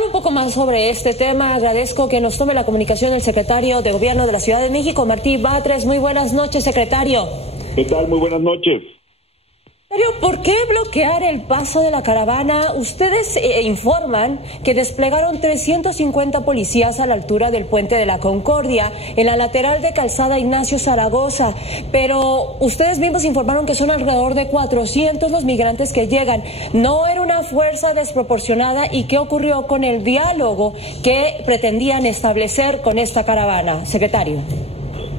platicar un poco más sobre este tema, agradezco que nos tome la comunicación el secretario de Gobierno de la Ciudad de México, Martí Batres. Muy buenas noches, secretario. ¿Qué tal? Muy buenas noches. Pero, ¿por qué bloquear el paso de la caravana? Ustedes informan que desplegaron 350 policías a la altura del Puente de la Concordia, en la lateral de Calzada Ignacio Zaragoza, pero ustedes mismos informaron que son alrededor de 400 los migrantes que llegan. ¿No era una fuerza desproporcionada? ¿Y qué ocurrió con el diálogo que pretendían establecer con esta caravana, secretario?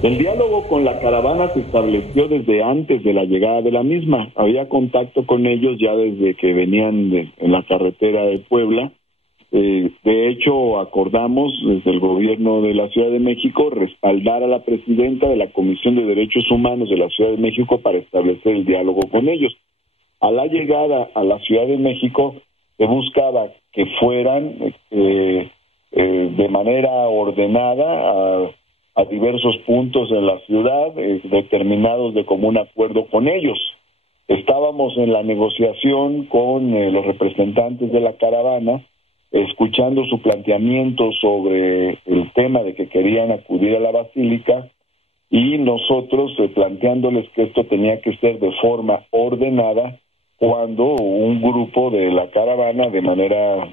El diálogo con la caravana se estableció desde antes de la llegada de la misma. Había contacto con ellos ya desde que venían en la carretera de Puebla. De hecho, acordamos desde el gobierno de la Ciudad de México respaldar a la presidenta de la Comisión de Derechos Humanos de la Ciudad de México para establecer el diálogo con ellos. A la llegada a la Ciudad de México se buscaba que fueran de manera ordenada a diversos puntos en la ciudad, determinados de común acuerdo con ellos. Estábamos en la negociación con los representantes de la caravana, escuchando su planteamiento sobre el tema de que querían acudir a la Basílica, y nosotros planteándoles que esto tenía que ser de forma ordenada, cuando un grupo de la caravana de manera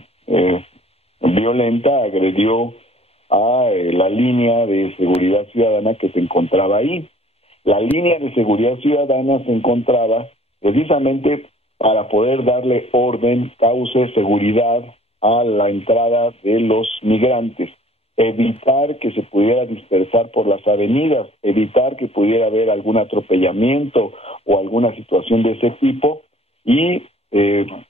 violenta agredió a la línea de seguridad ciudadana que se encontraba ahí. La línea de seguridad ciudadana se encontraba precisamente para poder darle orden, cauce, seguridad a la entrada de los migrantes, evitar que se pudiera dispersar por las avenidas, evitar que pudiera haber algún atropellamiento o alguna situación de ese tipo, y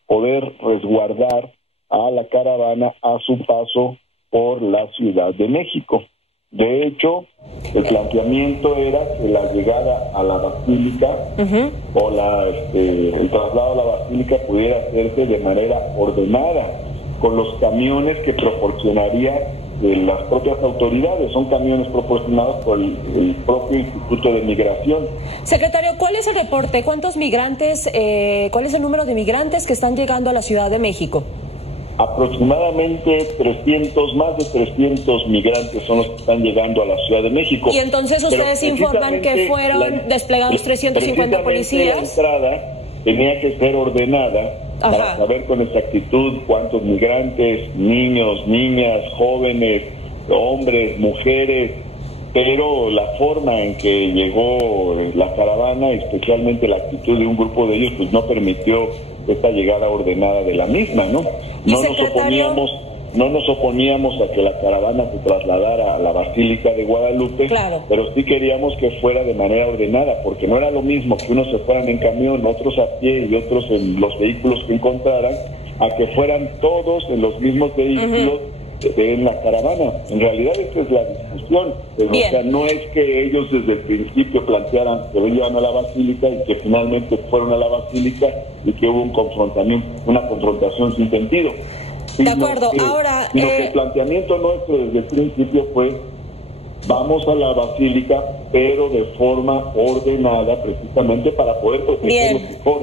poder resguardar a la caravana a su paso por la Ciudad de México. De hecho, el planteamiento era que la llegada a la Basílica o el traslado a la Basílica pudiera hacerse de manera ordenada, con los camiones que proporcionaría las propias autoridades. Son camiones proporcionados por el propio Instituto de Migración. Secretario, ¿cuál es el reporte? ¿Cuántos migrantes, cuál es el número de migrantes que están llegando a la Ciudad de México? Aproximadamente 300, más de 300 migrantes son los que están llegando a la Ciudad de México. Y entonces ustedes informan que fueron desplegados 350 policías. La entrada tenía que ser ordenada para saber con exactitud cuántos migrantes, niños, niñas, jóvenes, hombres, mujeres, pero la forma en que llegó la caravana, especialmente la actitud de un grupo de ellos, pues no permitió esta llegada ordenada de la misma, ¿no? No nos oponíamos a que la caravana se trasladara a la Basílica de Guadalupe, claro, pero sí queríamos que fuera de manera ordenada, porque no era lo mismo que unos se fueran en camión, otros a pie y otros en los vehículos que encontraran, a que fueran todos en los mismos vehículos en la caravana. En realidad esta es la discusión, pero, o sea, no es que ellos desde el principio plantearan que iban a la Basílica y que finalmente fueron a la Basílica y que hubo una confrontación sin sentido. De acuerdo, ahora... el planteamiento nuestro desde el principio fue: vamos a la Basílica, pero de forma ordenada, precisamente para poder protegerlos mejor.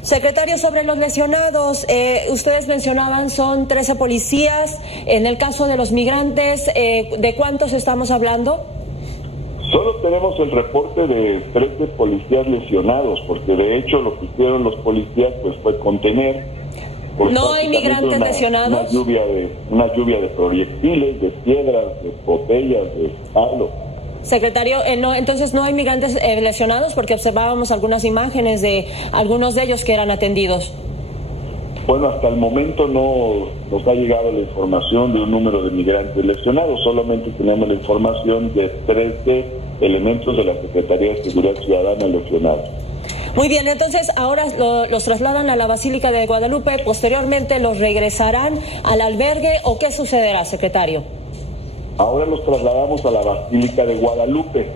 Secretario, sobre los lesionados, ustedes mencionaban son 13 policías. En el caso de los migrantes, ¿de cuántos estamos hablando? Solo tenemos el reporte de 13 policías lesionados, porque de hecho lo que hicieron los policías pues fue contener. ¿No hay migrantes lesionados? Una lluvia de proyectiles, de piedras, de botellas, de palo. Secretario, entonces no hay migrantes lesionados, porque observábamos algunas imágenes de algunos de ellos que eran atendidos. Bueno, hasta el momento no nos ha llegado la información de un número de migrantes lesionados, solamente tenemos la información de 13 elementos de la Secretaría de Seguridad Ciudadana lesionados. Muy bien, entonces ahora los trasladan a la Basílica de Guadalupe, posteriormente los regresarán al albergue, ¿o qué sucederá, secretario? Ahora los trasladamos a la Basílica de Guadalupe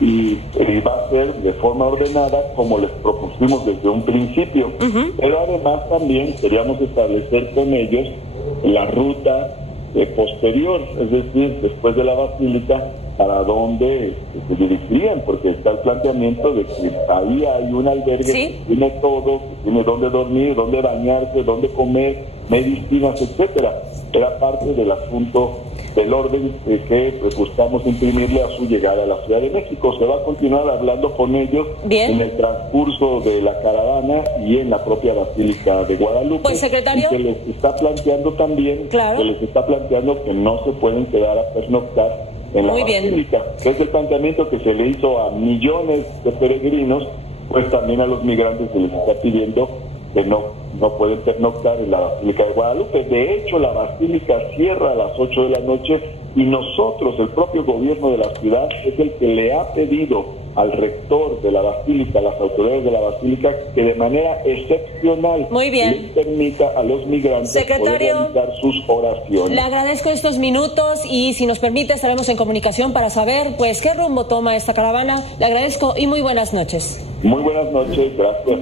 y va a ser de forma ordenada como les propusimos desde un principio, pero además también queríamos establecer con ellos la ruta posterior, es decir, después de la Basílica, para dónde se dirigirían, porque está el planteamiento de que ahí hay un albergue que tiene todo, que tiene dónde dormir, dónde bañarse, dónde comer, medicinas, etcétera. era parte del asunto del orden que buscamos imprimirle a su llegada a la Ciudad de México. Se va a continuar hablando con ellos en el transcurso de la caravana y en la propia Basílica de Guadalupe. Pues, secretario, y se les está planteando también, se les está planteando que no se pueden quedar a pernoctar en la Basílica, que es el planteamiento que se le hizo a millones de peregrinos, pues también a los migrantes se les está pidiendo que no pueden pernoctar en la Basílica de Guadalupe. De hecho, la Basílica cierra a las 8 de la noche y nosotros, el propio gobierno de la ciudad, es el que le ha pedido al rector de la Basílica, a las autoridades de la Basílica, que de manera excepcional les permita a los migrantes poder realizar sus oraciones. Le agradezco estos minutos y, si nos permite, estaremos en comunicación para saber pues qué rumbo toma esta caravana. Le agradezco y muy buenas noches. Muy buenas noches, gracias.